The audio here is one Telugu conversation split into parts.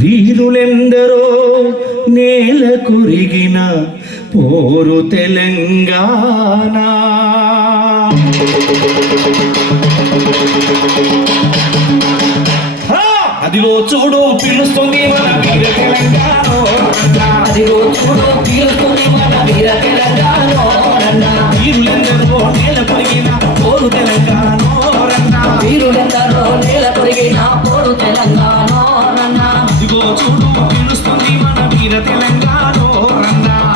వీరులెందరో నేల కొరిగిన పోరు తెలంగాణ. అదిగో చూడు పిలుస్తుంది మన వీర తెలంగాణ. అదిగో చూడు పిలుస్తుంది మన వీర తెలంగాణ. వీరులెందరో నేల కొరిగిన పోరు తెలంగాణ. వీరులెందరో నేల కొరిగిన పోరు తెలంగాణ. అదిగో చూడు పిలుస్తుంది మన వీర తెలంగాణ.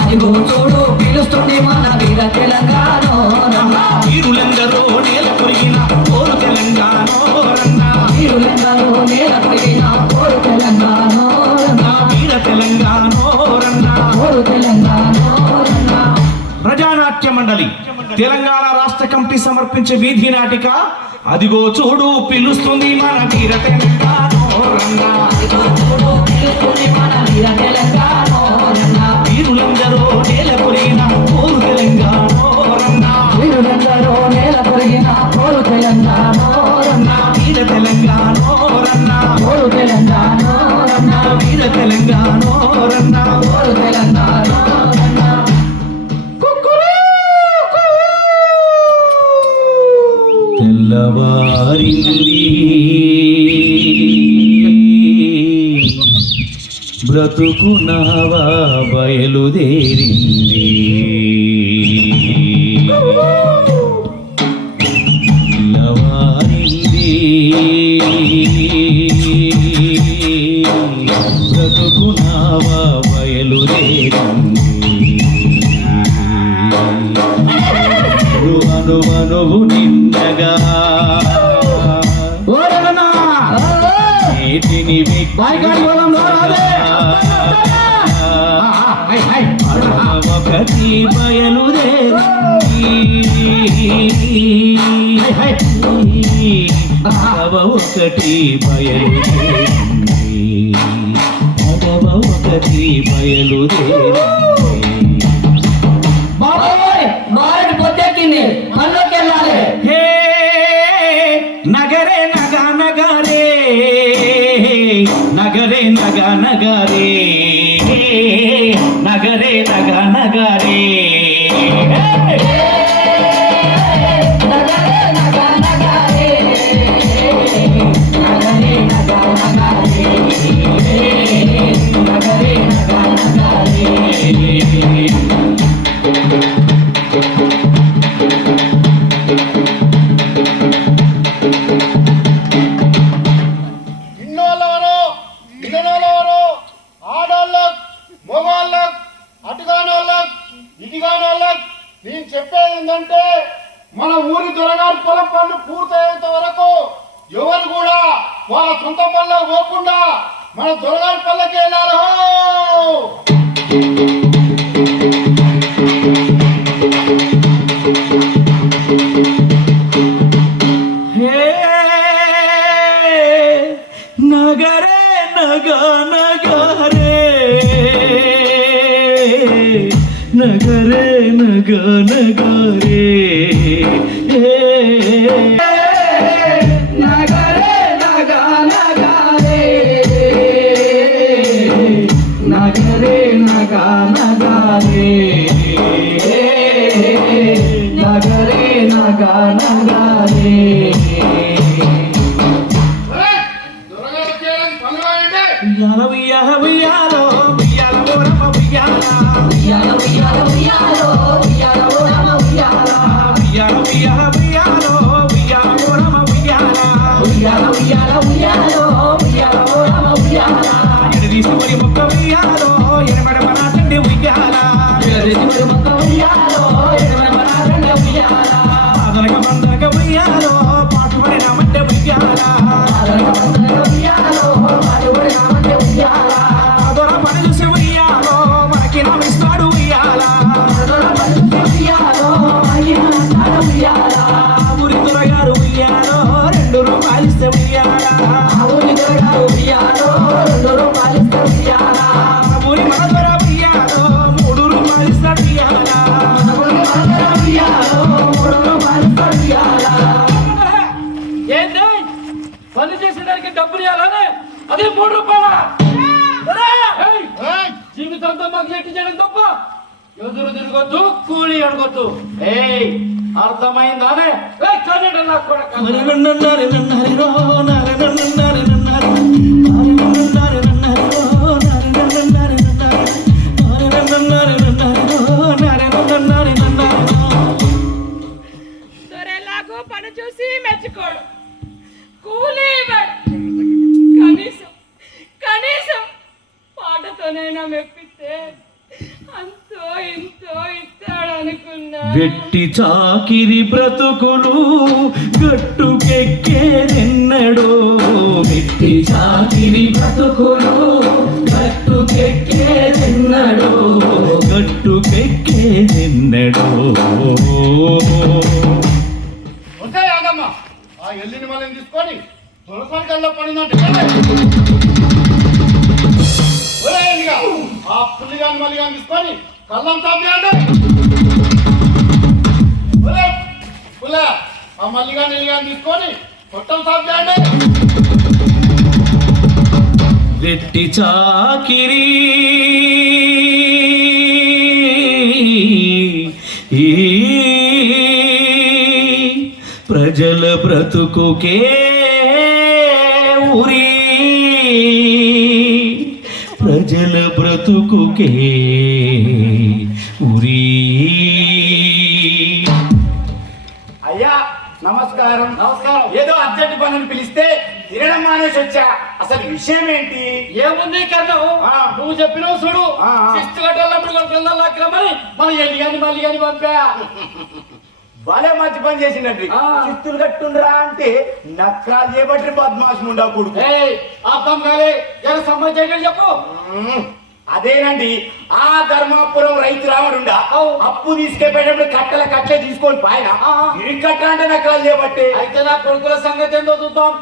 అదిగో చూడు పిలుస్తుంది మన వీర తెలంగాణ. వీరులెందరో నేల కొరిగిన పోరు తెలంగాణ. వీరులెందరో నేల కొరిగిన పోరు తెలంగాణ. వీర తెలంగాణ. పోరు తెలంగాణ. ప్రజానాట్య మండలి తెలంగాణ రాష్ట్ర కమిటీ సమర్పించే వీధి నాటిక అదిగో చూడు పిలుస్తుంది మన వీర తెలంగాణ. అదిగో చూడు పిలుస్తుంది మన వీర తెలంగాణ. వీరులందరూ నేల కొరిగిన పోరు తెలంగాణ. వీరులెందరో నేల కొరిగిన పోరు తెలంగాణ. వీర తెలంగాణ. పోరు తెలంగాణ. వీర తెలంగాణ. పోరు తెలంగాణ. తెల్లవారింది బ్రతుకు నావా బయలుదేరింది. తెల్లవారింది బ్రతుకు నావా బయలుదేరింది. అనువు నిండగా నీటిని ఒకటి బయలుదేరింది. ఒకటి బయలుదేరింది. ఒకటి బయలుదేరింది. పనులోకి వెళ్ళాలి. హే నగరే నగా నగరే నగరే నగా నగరే నగరే నగా నగరే నేను చెప్పేది ఏంటంటే మన ఊరి దొరగారి పొలం పనులు పూర్తయ్యేంత వరకు ఎవరు కూడా వాళ్ళ సొంత పనులకు పోకుండా మన దొరగారి పనులకి వెళ్ళాలి. నగరే నగా నగరే నగరే నగా నగరే నగరే నగా నగరే నగరే నగా నగరే నగరే నగా నగరే దొరగారు చేయడానికి పనులు అంటే ఉయ్యాల ఉయ్యాల ఉయ్యాలో ఉయ్యాల ఓరమ్మ ఉయ్యాల ఉయ్యాల ఉయ్యాల ఉయ్యాలో ఉయ్యాల ఓరమ్మ ఉయ్యాల ఉయ్యాల ఉయ్యాల ఉయ్యాలో ఉయ్యాల ఓరమ్మ ఉయ్యాల ఉయ్యాల ఉయ్యాల ఉయ్యాలో ఉయ్యాల ఓరమ్మ ఉయ్యాల ఎడదీసుకొని మొక్క ఉయ్యాలో ఎనబడ మనాటండి ఉయ్యాల ఎడదీసుకొని మొక్క ఉయ్యాలో ఎనబడ మనాటండి ఉయ్యాల అదనక మందక ఉయ్యాలో పాటుపడి నామంటే ఉయ్యాల అదనక మందక ఉయ్యాలో పాటుపడి నామంటే ఉయ్యాల దొర పని చూసి ఉయ్యాలో మనకి నమిస్తాడు ఉయ్యాల దొర పని చూసి ఉయ్యాలో మనకి నమిస్తాడు ఉయ్యాల ఊరి దొరగారు ఉయ్యాలో 2 రూపాయలు ఇస్తే ఉయ్యాల ఊరి దొరగారు ఉయ్యాలో 2 రూపాయలు ఇస్తే ఉయ్యాల ఊరి మన దొర ఉయ్యాలో 3 రూపాయలు ఇస్తాడు ఉయ్యాల ఊరి మన దొర ఉయ్యాలో 3 రూపాయలు ఇస్తాడు ఉయ్యాల పని చేసేదానికి డబ్బులు ఇవ్వాలనే అది 3 రూపాయల జీవితంతో మాకు ఎట్టి చేయడం తప్ప ఎదురు తిరగొద్దు కూలి అడగొద్దు అర్థమైందానే కన్నడ నాకు కూడా దొరెలాగో పని చూసి మెచ్చుకోడు కూలీ ఇవ్వడు కనీసం కనీసం పాటతోనైనా మెప్పిస్తే అంతో ఇంతో ఇస్తాడు అనుకున్నా వెట్టి చాకిరి బ్రతుకులు గట్టుకెక్కేదెన్నడో వెట్టి చాకిరి బ్రతుకులు గట్టుకెక్కేదెన్నడో గట్టుకెక్కేదెన్నడో వస్తే యాదమ్మ ఆ ఎల్లిని మళ్ళీ తీసుకొని తులసాని కల్లా పడిందంటే ఆ పుల్లిగాని మల్లిగాని తీసుకొని కళ్ళం తాపేయండి పుల్ల ఆ మల్లిగాని ఎల్లిగాని తీసుకొని కొట్టం తాపేయండి వెట్టి చాకిరి ప్రజల బ్రతుకుకే ఉరి ప్రజల బ్రతుకుకే ఉరి అయ్యా నమస్కారం. ఏదో అర్జెంట్ పనులు పిలిస్తే తినడం మానేసి వచ్చా. అసలు విషయం ఏంటి? ఏముంది కర్ణం నువ్వు చెప్పినావు చూడు శిస్తు కట్టాలప్పుడు పిల్లలక్రమని మన ఎల్లి గాని మల్లి గాని పంపా భలే మంచి పని చేసిందండి. చిత్తులు కట్టుండ్రా అంటే నక్కాలు చేపట్టి బద్మాష్ ముండా కొడుకు. అర్థం కాలే ఎలా సంబంధించండి చెప్పు. అదేనండి ఆ ధర్మాపురం రైతు రావడుండా అప్పు తీసుకెళ్ళేటప్పుడు కట్టలే తీసుకొని పాయన ఇరి కట్ట అంటే నక్కలు చేపట్టి. అయితే నా కొడుకుల సంగతి ఏందో చూద్దాం.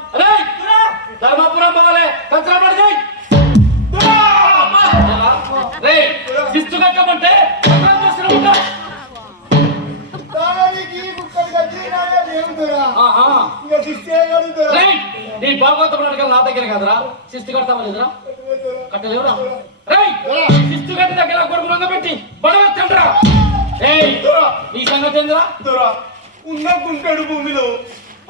ధర్మాపురం పోవాలి కచ్చరా పడి శిస్తు కట్టమంటే నీ భాగవతం అడగల నా దగ్గర కాదురా. శిస్తు కడతావా లేదురా? కట్టలేవురా? శిస్తు కట్టి దగ్గర కొడుకు రంగ పెట్టి బడవెత్తండ్రా. నీ సంగతి ఏందిరా? ఉన్న గుంటడు భూమిలో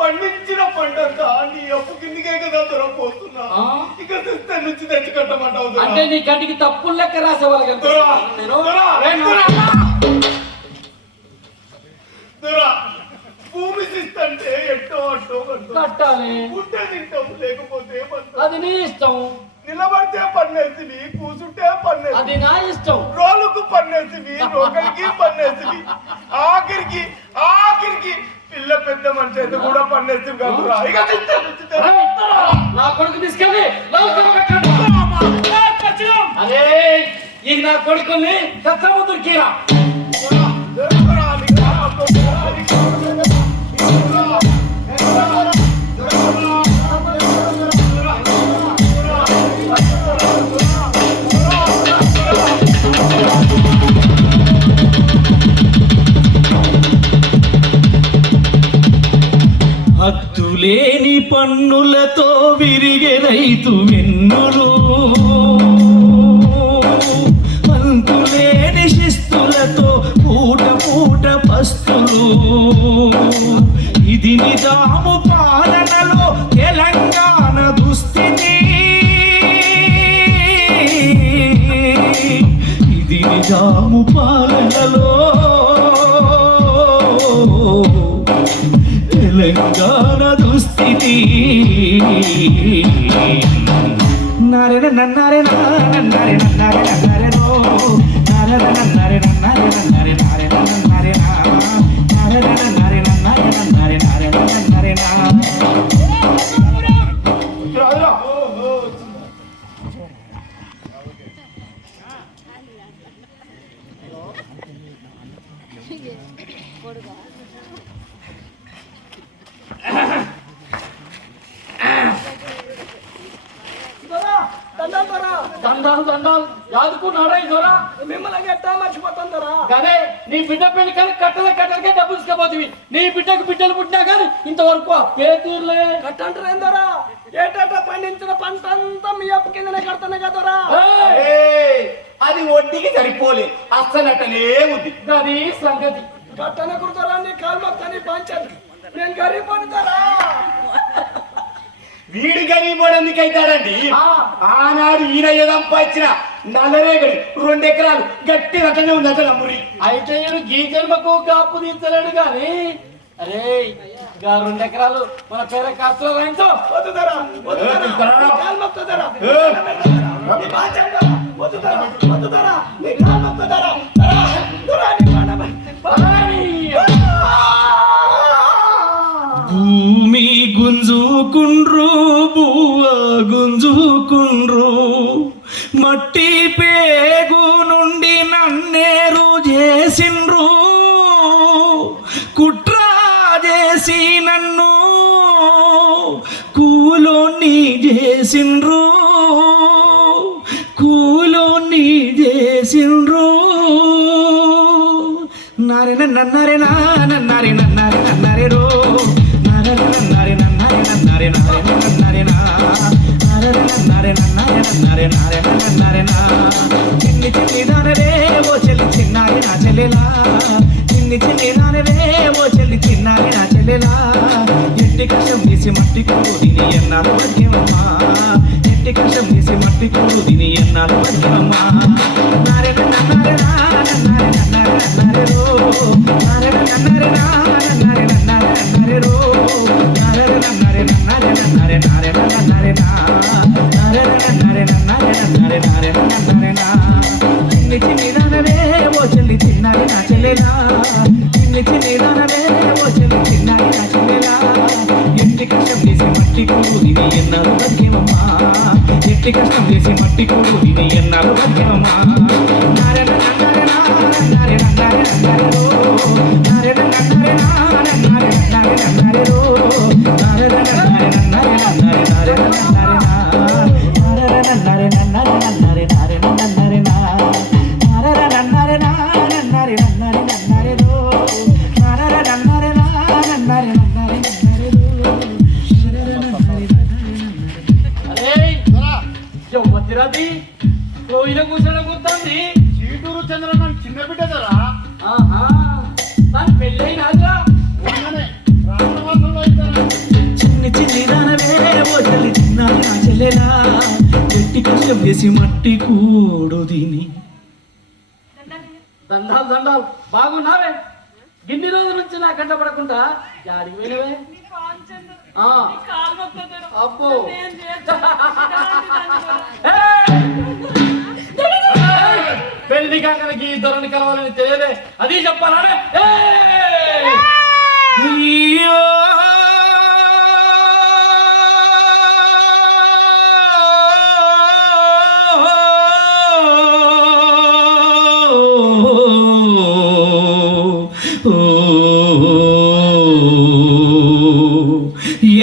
పండించిన పంటంతా నీ అప్పు కిందికే కదా దొరకపోతున్నా. ఇక సిస్టర్ నుంచి తెచ్చి కట్టమంటావు. అంటే నీ కంటికి తప్పులు లెక్క రాసేవాళ్ళు భూమి శిస్తంటే ఎట్టో అట్టో కట్టాలి. ఉంటే తింటాం లేకపోతే అది నీ ఇష్టం. నిలబడితే పన్నేసివి కూసుంటే పన్నేసి అది నా ఇష్టం. రోలుకు పన్నేసివి రోగలికి పన్నేసివి ఆఖరికి పిల్ల పెద్ద మనిషి అయితే కూడా పన్నేసివి కాదురా. ఇక నా కొడుకు తీసుకెళ్ళి అదే ఈ నా కొడుకుల్ని కచ్చము దొరికిరా. హద్దులేని పన్నులతో విరిగే రైతు వెన్నులు అంతులేని శిస్తులతో పూట పస్తులు ఇది నిజాము పాలనలో తెలంగాణ దుస్థితి. ఇది నిజాము పాలనలో తెలంగాణ దుస్థితి. నరే నన్నరే నన్నరే నన్నరే నన్నరే నో నరే నన్నరే నన్నరే నన్నరే నరే నన్నరే నా నరే నన్నరే నన్నరే నన్నరే నరే నన్నరే నా. దండాలు దండాలు యాదుకున్నాడా ఈ దొర మిమ్మల్ని ఎట్టా మర్చిపోతుందరా? అదే నీ బిడ్డ పెళ్లి కానీ కట్టలకే డబ్బులు ఇసుకోపోతుంది. నీ బిడ్డకు బిడ్డలు పుట్టినా కానీ ఇంతవరకు అప్పే తీరులే. కట్టంటారేందరా? ఏటా పండించిన పంట అంతా మీ అప్పు కిందనే కడతానే కదరా? అది వడ్డీకి సరిపోలే అస్సలట్టనే ఉంది. అది సంగతి. కట్టన కుడతారా? నీ కాలు మొత్తాన్ని పంచాను. నేను గరీబ్ పడతారా? వీడి గరీబోడు ఎందుకైతాడండి? ఆనాడు ఈయన సంపాదించిన నల్లరేగడి 2 ఎకరాలు గట్టి రకంగా ఉందంట నమ్మురి. అయితే ఈయన గీ జన్మకు అప్పు తీర్చలేడు గాని అరే గా 2 ఎకరాలు మన పేర ఖర్చులో రాయించో. వద్దుదరా, వద్దుదరా, నీ కాలు మొక్కుతారా? నీ పంచాను వద్దుదరా, వద్దుదరా, నీ కాలు మొక్కుతారా? దొరా, నీ భూమి గుంజుకుండ్రు, బువ్వ గుంజుకుండ్రు, మట్టి పేగు నుండి నన్నేరు చేసిండ్రు, కుట్ర చేసి నన్ను కూలోని చేసిండ్రు, కూలోని చేసిండ్రు. నరే నన్నరే నన్నరే నన్నరే నన్నరే రో నరే నన్నరే నన్నరే నన్నరే నన్నరే నరే నన్నరే నన్నరే నన్నరే నరే నన్నరే నా చిన్ని చిన్ని దానరే ఓ చెల్లి చిన్నారి నా చెల్లెలా, చిన్ని చిన్ని దానరే ఓ చెల్లి చిన్నారి నా చెల్లెలా, ఎట్టి కష్టం తీసి మట్టి కూడు దీని ఎన్నాడు భాగ్యమమ్మా, ఎట్టి కష్టం తీసి మట్టి కూడు దీని ఎన్నాడు భాగ్యమమ్మా. నరే నన్నరే నన్నరే నన్నరే నన్నరే రో నరే నన్నరే నన్నరే నన్నరే నన్నరే రో నరే నన్నరే నన్నరే నన్నరే నరే నన్నరే నా నరే నన్నరే నన్నరే నన్నరే నరే నన్నరే నా చిన్ని చిన్ని దానవే ఓ చెల్లి చిన్నారి నా చెల్లెలా, చిన్ని చిన్ని దానవే ఓ చెల్లి చిన్నారి నా చెల్లెలా, ఎట్టి కష్టం చేసి మట్టి కూడు దీని ఎన్నాడు భాగ్యమమ్మా, ఎట్టి కష్టం చేసి మట్టి కూడు దీని ఎన్నాడు భాగ్యమమ్మా. నరే నన్నరే నన్నరే నన్నరే నన్నరే రో నరే నన్నరే నన్నరే నన్నరే నన్నరే రో నరే నన్నరే నన్నరే నన్నరే నరే నన్నరే నా నరే నన్నరే నన్నరే నన్నరే నరే నన్నరే నా నరే నన్నరే నన్నరే నన్నరే నన్నరే రో నరే నన్నరే నన్నరే నన్నరే నన్నరే రో అరే ఎవరిది కోయిల కూర్చొని కూర్తుంది. చీటూరు చంద్రన్న చిన్న బిడ్డదరా? ఆహా దాని పెళ్ళైనాదా? రాష్ట్రవాసంలో ఇద్దరు చిన్ని చిన్ని దానవే ఓ చెల్లి చిన్నారి నా చెల్లెలా, ఎట్టి కష్టం చేసి మట్టి కూడు దీని. దండాలు దండాలు బాగున్నావే. గిన్ని రోజుల నుంచి నా కంట పడకుండా జాడికి పోయినవే. నీ పాంచందు, ఆ. నీ కాలు మొక్కుతారు. అబ్బో. నేను చేస్తాను. పెళ్లి కాకనికి ఈ ధరని కలవాలని తెలియదే, అది చెప్పాలా? అయ్యో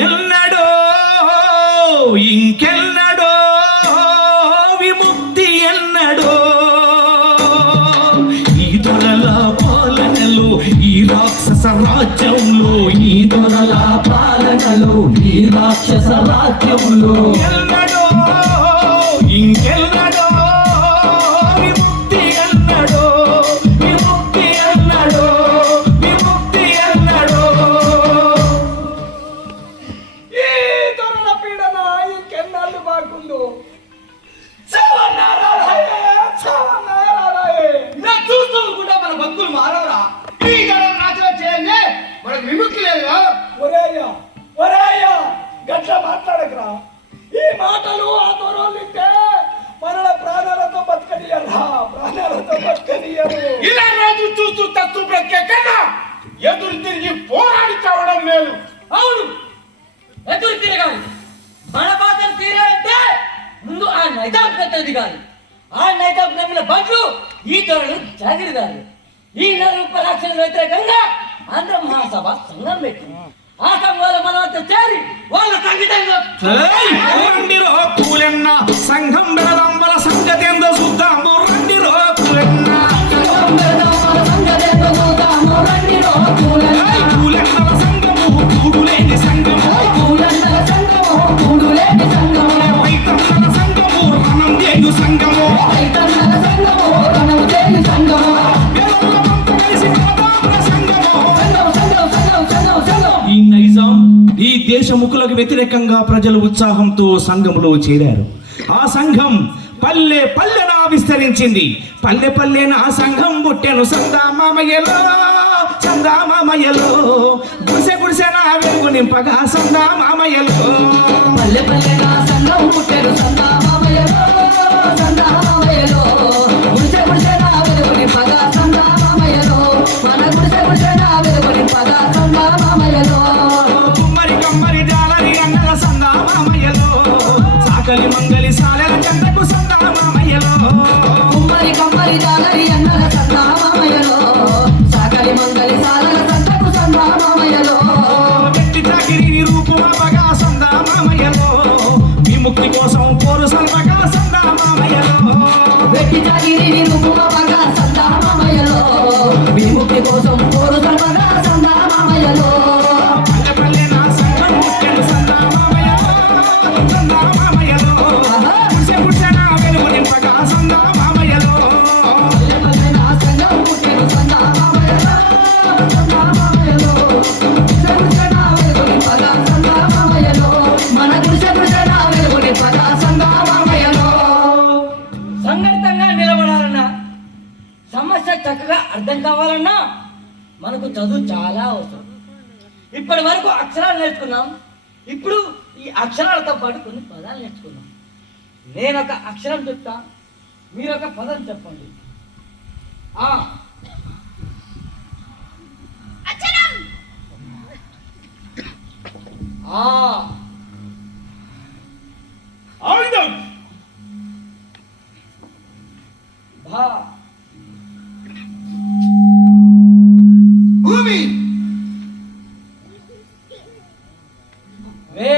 ఎన్నడో ఇంకెన్నడో విముక్తి ఎన్నడో, ఈ దొరల పాలనలో ఈ రాక్షస రాజ్యంలో, ఈ దొరల పాలనలో ఈ రాక్షస రాజ్యంలో ఎన్నడో ఇంకెన్నడో విముక్తి ఎన్నడో, విముక్తి ఎన్నడో, విముక్తి ఎన్నడో. ఈ దొరల పీడన ఇంకెన్నాళ్ళు బాగుందో. చూస్తూ కూడా మన భక్తులు మారవరా? ఈ జనం నాశనం చేయండి, మనకు విముక్తి లేదు. ఒరేయ్యా, ఒరేయ్యా, గట్ల మాట్లాడకరా. ఈ మాటలు ఆ దొరలిస్తే మనల ప్రాణాలతో బతకనియరా, ప్రాణాలతో బతకనియరు. ఇలా రోజు చూస్తూ తత్తు బ్రతికే కన్నా ఎదురు తిరిగి పోరాడి చావడం లేదు. అవును, ఎదురు తిరగాలి. మన బాధలు తీరాలంటే ముందు ఆ నైజాం పెద్దది కాదు. ఆ నైజాం నమ్మిన బండ్లు ఈ తొరలు జాగిరిదారు. ఈ నలుపు రాక్షసుల వ్యతిరేకంగా ఆంధ్ర మహాసభ సంఘం పెట్టింది. ఆ సంఘంలో మనమంతా చేరి వాళ్ళ సంగీతంగా కూలెన్న సంఘం బెడదంబల సంఘం దేశముఖులకు వ్యతిరేకంగా ప్రజలు ఉత్సాహంతో సంఘములో చేరారు. ఆ సంఘం పల్లె పల్లెన విస్తరించింది. పల్లె పల్లెన ఆ సంఘం పుట్టెను సందామామయ్యలో, సందామామయ్యలో. గుడిసె గుడిసెన వెలుగు నింపగా సందామామయ్యలో. పల్లె పల్లె నా సంఘం పుట్టెను సందామామయ్యలో, సందామామయ్యలో. గుడిసె గుడిసె నా వెలుగుని పగ సందామామయ్యలో, మన గుడిసె గుడిసె నా వెలుగుని పగ సందామామయ్యలో. కుమ్మరి కమ్మరి జాలరి అంగల సందామామయ్యలో, సాకలి మంగలి సాలెల చెంతకు సందామామయ్యలో. కుమ్మరి కమ్మరి జాలరి అన్నల సందామామయ్యలో, సాకలి మంగలి సాలల సంతకు సందామామయ్యలో. వ్యక్తి చాకిరి రూపుమాపగా సందామామయ్యలో, విముక్తి కోసం కోరు సల్వగా సందామామయ్యలో. వెట్టి జాగిరి రూపుమగా సందామామయ్యలో, విముక్తి కోసం కోరు సర్వగా సందామామయ్యలో. పల్లె పల్లె నా సంఘం పుట్టెను సందామామయ్యలో, సందామామయ్యలో. గుడిసె గుడిసె నా వెలుగు నింపగా సందామామయ్యలో. పల్లె పల్లె నా సంఘం పుట్టెను సందామామయ్యలో, సందామామయ్యలో. గుడిసె గుడిసె నా వెలుగుని పగ సందామామయ్యలో, మన గుడిసె గుడిసె నా వెలుగుని పగ సందామామయ్యలో. సంఘటితంగా నిలబడాలన్నా, సమస్య చక్కగా అర్థం కావాలన్నా మనకు చదువు చాలా అవసరం. ఇప్పటి వరకు అక్షరాలు నేర్చుకున్నాం. ఇప్పుడు ఈ అక్షరాలతో పాటు కొన్ని పదాలు నేర్చుకున్నాం. నేను ఒక అక్షరం చెప్తా, మీరు ఒక పదం చెప్పండి. ఆ ఆ ఆయుధం. భా భూమి, వే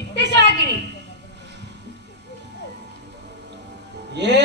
ఇట్టిసాగిరి ఏ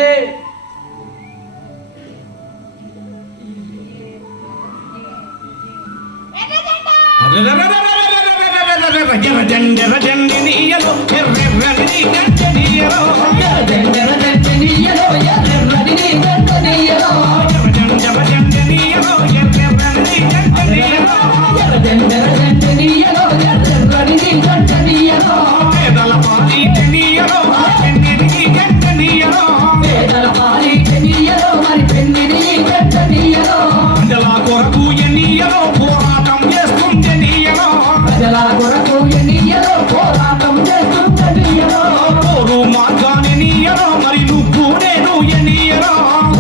ఎర్రజెండ ఎర్రజెండి నీయలో, ఎర్రెర్రని నీ గంట నీయలో. ఎర్రజెండ ఎర్రజెండ నీయలో, ఎర్రెర్రని నీ గంట నీయలో. ఎర్రజెండ ఎర్రజెండి నీయలో, ఎర్రెర్రని నీ గంట నీయలో. ఎర్రజెండ ఎర్రజెండ నీయలో, ఎర్రెర్రని నీ గంట నీయలో. పేదల పాలిట నీయలో, పెన్నిది నీ గంట నీయలో. పేదల పాలిట నీయలో, మరి పెన్నిది నీ గంట నీయలో. ప్రజల కొరకు ఎన్నియలో పోరాటం చేస్తుంటే నీయలో. ప్రజల కొరకు ఎన్నియలో పోరాటం చేస్తుంటే నీయలో. పోరు మార్గాన్ని నీయలో, మరి నువ్వు నేను ఎన్నియలో.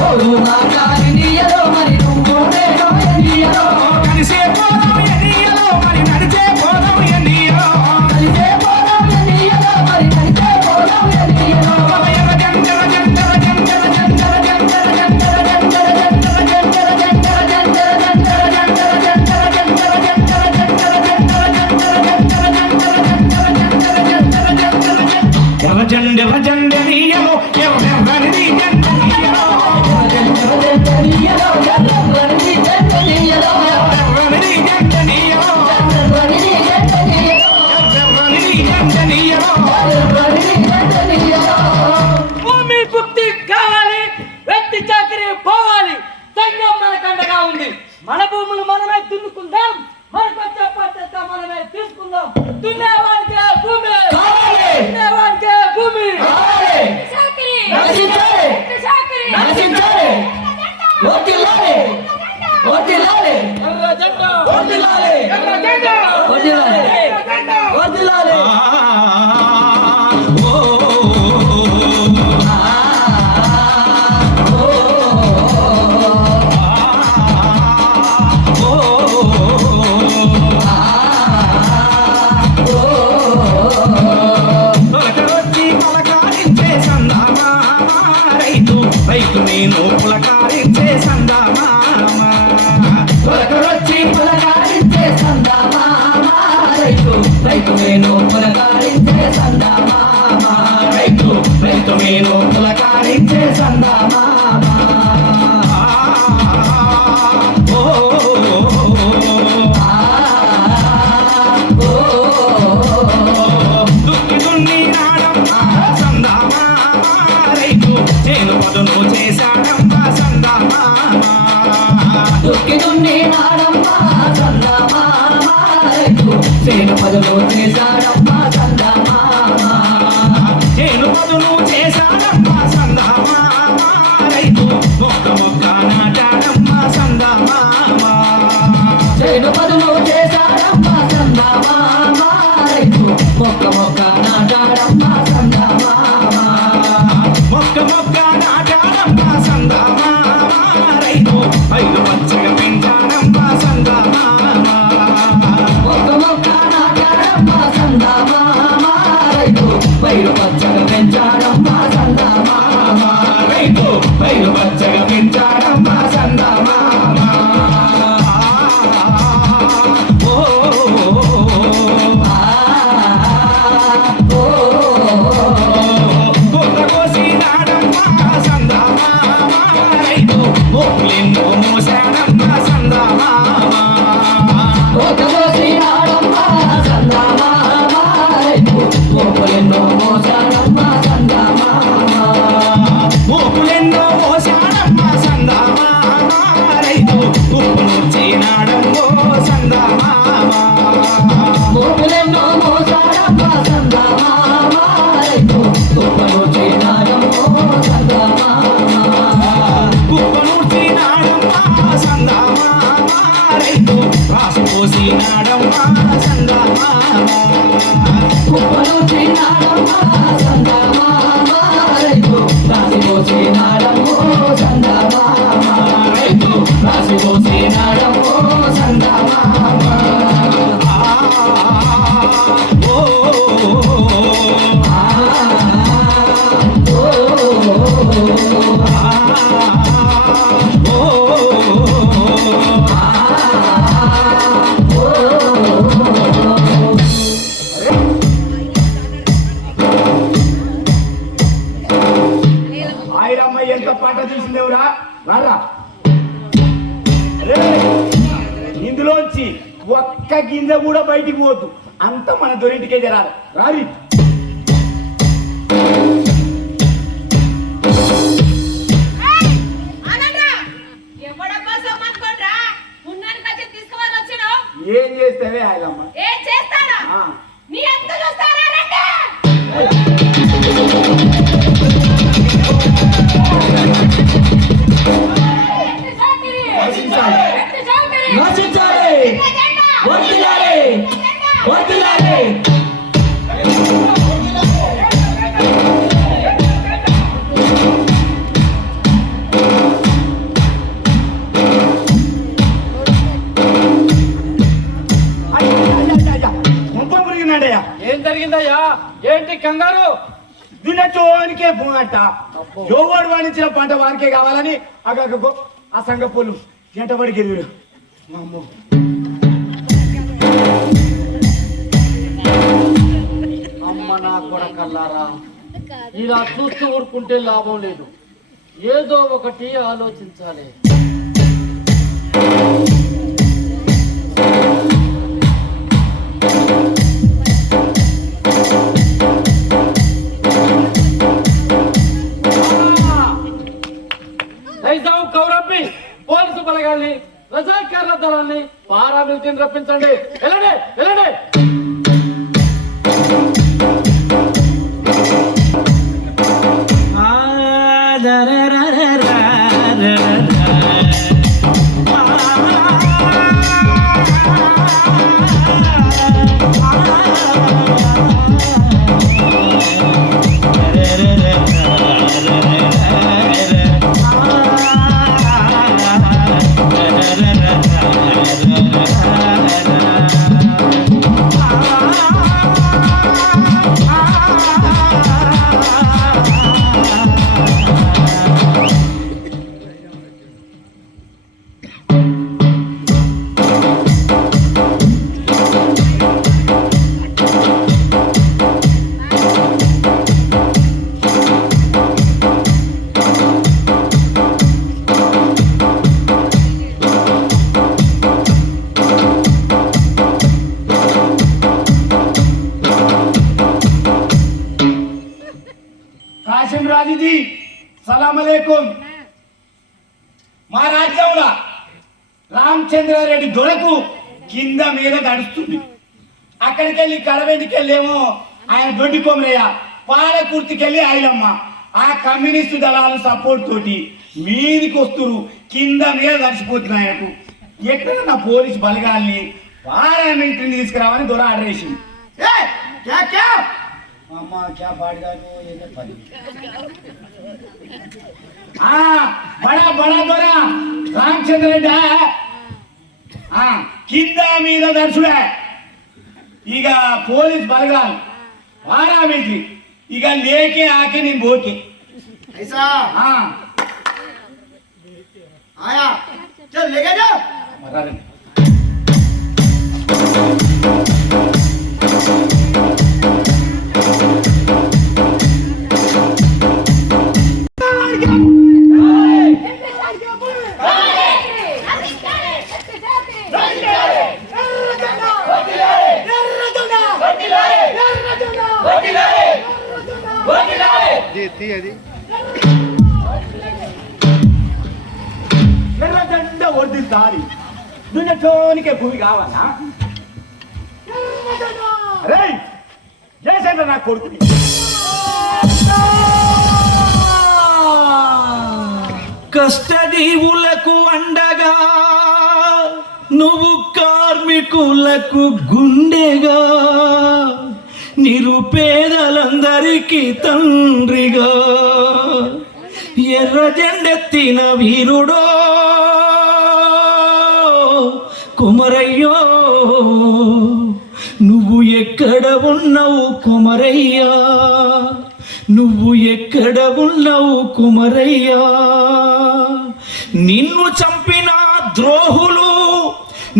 ఓరు మాగాని నీయలో, మరి నువ్వు నేను ఎన్నియలో. కలిసే పోదాం ఎన్నియలో, మరి నడిచే పోదాం ఎన్నియలో. కలిసే పోదాం ఎన్నియలో, మరి కలిసే పోదాం ఎన్నియలో. ఎర్రజెండ ఎర్రజెండ ఎర్రజెండ ఎర్రజెండ ఎర్రజెండ ఎర్రజెండ ఎర్రజెండ ఎర్రజెండ నీయలో, ఎర్రెర్రని నీ గంట నీయలో. ఎర్రని నీ గంట నీయలో, ఎర్రెర్రని నీ గంట నీయలో. భూమి పుక్తి కావాలి, వ్యక్తి చాకరీ పోవాలి. సంఘం మనకండగా ఉంది. మన భూములు మనమే దున్నుకుందాం, మనకు వచ్చే పద్ధతి మనమే తీసుకుందాం. దున్నేవాడికే భూమి, దున్నేవాడికే భూమి. ఇట్టిసాగిరి నశించాలి, ఇట్టిసాగిరి నశించాలి. వర్ధిల్లాలి, వర్ధిల్లాలి. ఎర్ర జెండా వర్ధిల్లాలి, ఎర్ర జెండా వర్ధిల్లాలి, వర్ధిల్లాలి. తొలకరొచ్చి పలకారించే సందామామ, రైతు నేను పులకారించే సందామామ. తొలకరొచ్చి పులకారించే సందామామ, రైతు నేను పులకారించే సందామామ. రైతు నేను పులకారించే సందామామ. దుక్కి దున్ని నాడమ్మా సందామామ, రైతు చేను పదును చేశాడమ్మా సందామామ. దుక్కి దున్ని నాడమ్మ సందామామ, రైతు బదులు చేశాడమ్మా సందమామ చేను బదులు చేశాడమ్మా సందమామ రైతు మొక్క మొక్క నాటాడమ్మా సందమామ చేను బదులు చేశాడమ్మా సందమామ రైతు మొక్క మొక్క నాటాడమ్మా సందమామ మొక్క మొక్క నాటాడమ్మా సందమామ రైతు పైరు పచ్చగా పెంచాడమ్మా సందమామ మొక్క మొక్క నాటాడమ్మా సందమామ రైతు పైరు పచ్చగా పెంచాడమ్మా సందమామ రైతు పైరు పచ్చగా పెంచాడమ్మా సందమామ ఓ గొర్ర కోసినాడమ్మా సందమామ రైతు మోపులెన్నో మోసాడమ్మా సందమామ కోసినాడమ్మా సందమామ రైతు మోపులెన్నో మోసాడమ్మా సందమామ మోపులెన్నో మోసాడమ్మా సందమామ రైతు ఉప్పు నూర్చినాడమ్మో సందమామ మోపులెన్నో మోసాడమ్మా సందమామ రైతు తుప్పను చేనాడమ్మో సందమామ ఉప్పు నూర్చినాడమ్మా సందమామ రైతు రాసు పోసినాడమ్మా సందమామ తుప్పను చేనాడమ్మా సందమామ రైతు రాసి పోసినాడమ్మో సందమామ రైతు రాసి పోసినాడమ్మో సందమామ ఓ ఆయరమ్మ ఎంత పాట చూసిందేవురా రారా రే, ఇందులోంచి ఒక్క గింజ కూడా బయటికి పోద్దు అంత మన దొరింటికే జరాలి రారి ఎవడబ్బా సమ్మనుకోండ్రా ఉన్నానికి వచ్చి తీసుకుని వచ్చినావు ఏం చేస్తావే ఆయలమ్మ ఏం చేస్తానా ఆ. నీ ఎంత చూస్తారా రండి నశించాలి వర్ధిల్లాలి వర్ధిల్లాలి ముప్ప మురిగినాడయ్యా ఏం జరిగిందయ్యా ఏంటి కంగారు దున్నచోనికే పోగట్ట ఎవడు వాణించిన పంట వానికే కావాలని అగగో ఆ సంగ పొలు ఎంటబడికి ఎదురు అమ్మో అమ్మ నా కొడకల్లారా ఇలా చూస్తూ ఊరుకుంటే లాభం లేదు ఏదో ఒకటి ఆలోచించాలి నైజాం కౌరబ్బి పోలీసు బలగాల్ని రజాకార్ల దళాన్ని పారామిలిటరీని రప్పించండి వెళ్ళండి వెళ్ళండి రాజుజీ సలాం అలైకుం. మా రాజ్యంలో రామచంద్రారెడ్డి దొరకు కింద మీద నడుస్తుంది. అక్కడికి వెళ్ళి కడవెందుకు వెళ్ళేమో ఆయన దొడ్డి కొమరయ్య, పాలకుర్తికి వెళ్ళి ఆయనమ్మ. ఆ కమ్యూనిస్టు దళాలు సపోర్ట్ తోటి మీదికి వస్తురు, కింద మీద దర్శిపోతుంది ఆయనకు. ఎక్కడ నా పోలీసు బలగాల్ని పార్లమెంట్ని తీసుకురావని దొర ఆర్డర్ వేసింది. బడా బడా దొర రామచంద్ర రెడ్డి కింద మీద దర్శుడే. ఇక పోలీస్ బలగాలు పారామిలిటరీ ఇక లేకే ఆకే నేను పోకే ऐसा आया चल लेके जा ఎర్రజెండ వర్దిల్తాలి దున్నటోనికే భూమి కావాలా? అరే జయశంకర్ నా కొడుకుని కష్టజీవులకు అండగా నువ్వు కార్మికులకు గుండెగా నిరుపేదలందరికీ తండ్రిగా ఎర్రజెండెత్తిన వీరుడో కుమరయ్యో నువ్వు ఎక్కడ ఉన్నావు కుమరయ్యా, నువ్వు ఎక్కడ ఉన్నావు కుమరయ్యా. నిన్ను చంపిన ద్రోహులు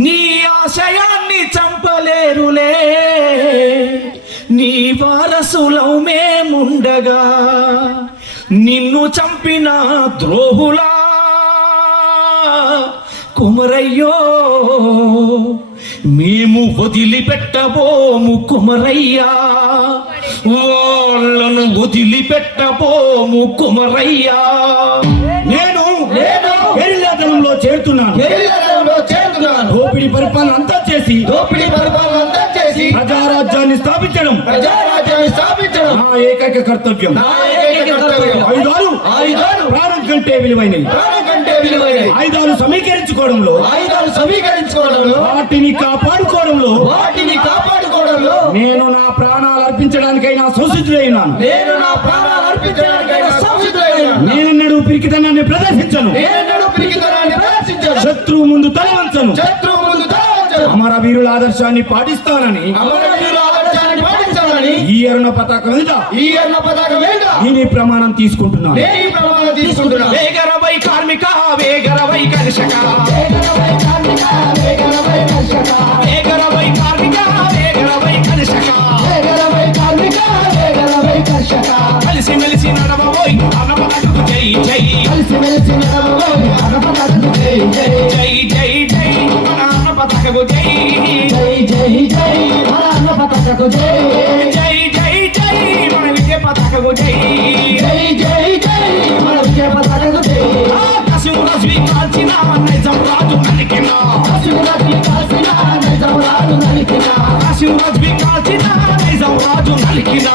నీ ఆశయాన్ని చంపలేరులే, నీ వారసులం మేముండగా. నిన్ను చంపిన ద్రోహులా కుమరయ్యో మేము వదిలిపెట్టబోము కుమరయ్యా, వాళ్ళను వదిలిపెట్టబోము కుమరయ్యా. నేను గెరిల్లాదనంలో చేరుతున్నాను. దోపిడీ పరిపాలన అంతా చేసి ప్రజారాజ్యాన్ని స్థాపించడం నా ఏకైక కర్తవ్యం. ఆయుధాలు ప్రాణం కంటే విలువైనవి. ఆయుధాలు సమీకరించుకోవడంలో వాటిని కాపాడుకోవడంలో నేను నా ప్రాణాలు అర్పించడానికైనా సంసిద్ధుడైనాను. నేనెన్నడూ పిరికితనాన్ని ప్రదర్శించను. శత్రువు ముందు తల వంచను. అమరవీరుల ఆదర్శాన్ని పాటిస్తానని ఈ అరుణ పతాకం మీద నేను ఈ ప్రమాణం తీసుకుంటున్నాను. వేగరవై కార్మిక వేగరవై కర్షక, వేగరవై కార్మిక వేగరవై కర్షక, కలిసి మెలిసి నడవబోయ్ అనపదకు జై జై, జై జై జై మన అనపదకు జై, జై జై జై మన విజయ పతాకకు జై, కసిము రజ్వి కాల్చిన నైజం రాజు నలికిన, కసిము రజ్వి కాల్చిన నైజం రాజు నలికిన,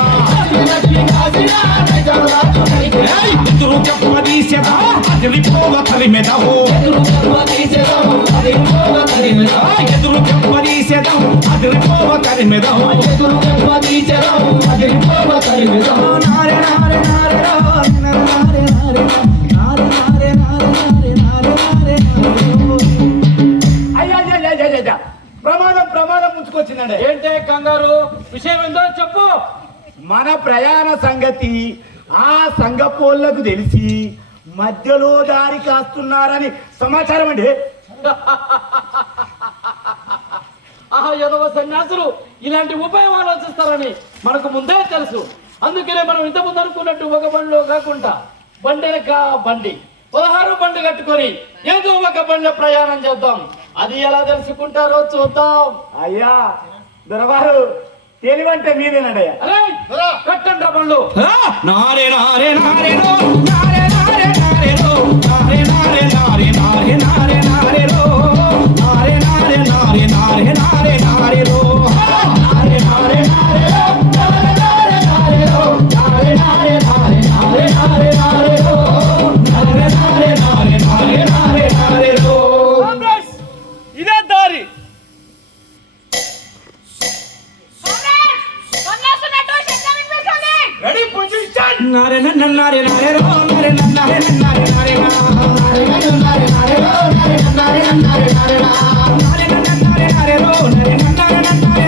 ఎదురు చెప్పదీసెదా అదిరిపోవ తరిమెదవు, ఎదురు చెప్పదీసెదా అదిరిపోవ తరిమెదవు. నారే నారే నారే నారే నారే నారే నారే నారే నారే. అయ్యా ప్రమాదం ముంచుకొచ్చిందండి. ఏంటే కంగారు, విషయం ఏందో చెప్పు. మన ప్రయాణ సంగతి ఆ సంగపోళ్లకు తెలిసి మధ్యలో దారి కాస్తున్నారని సమాచారం అండి. ఆహా ఎదవ సన్యాసులు ఇలాంటి ఉపాయం ఆలోచిస్తారని మనకు ముందే తెలుసు. అందుకనే మనం ఇంత ముందు అనుకున్నట్టు ఒక బండిలో కాకుండా బండి 16 బండి కట్టుకొని ఏదో ఒక బండి ప్రయాణం చేద్దాం. అది ఎలా తెలుసుకుంటారో చూద్దాం. అయ్యా దొరవారు తెలివంటే మీరేనయ్యా. అరే కట్టండి బండ్లు. నారే నారే నారే రో, నారే నారే నారే రో, నారే నారే నారే నారే నారే నారే రో, నారే నారే నారే నారే నారే నారే రో. నారే నన్నారే నారే రో నారే నన్నారే నన్నారే నారే నా నారే నన్నారే నారే రో నారే నన్నారే నన్నారే నారే నా నారే నన్నారే నారే రో నారే నన్నారే నన్నారే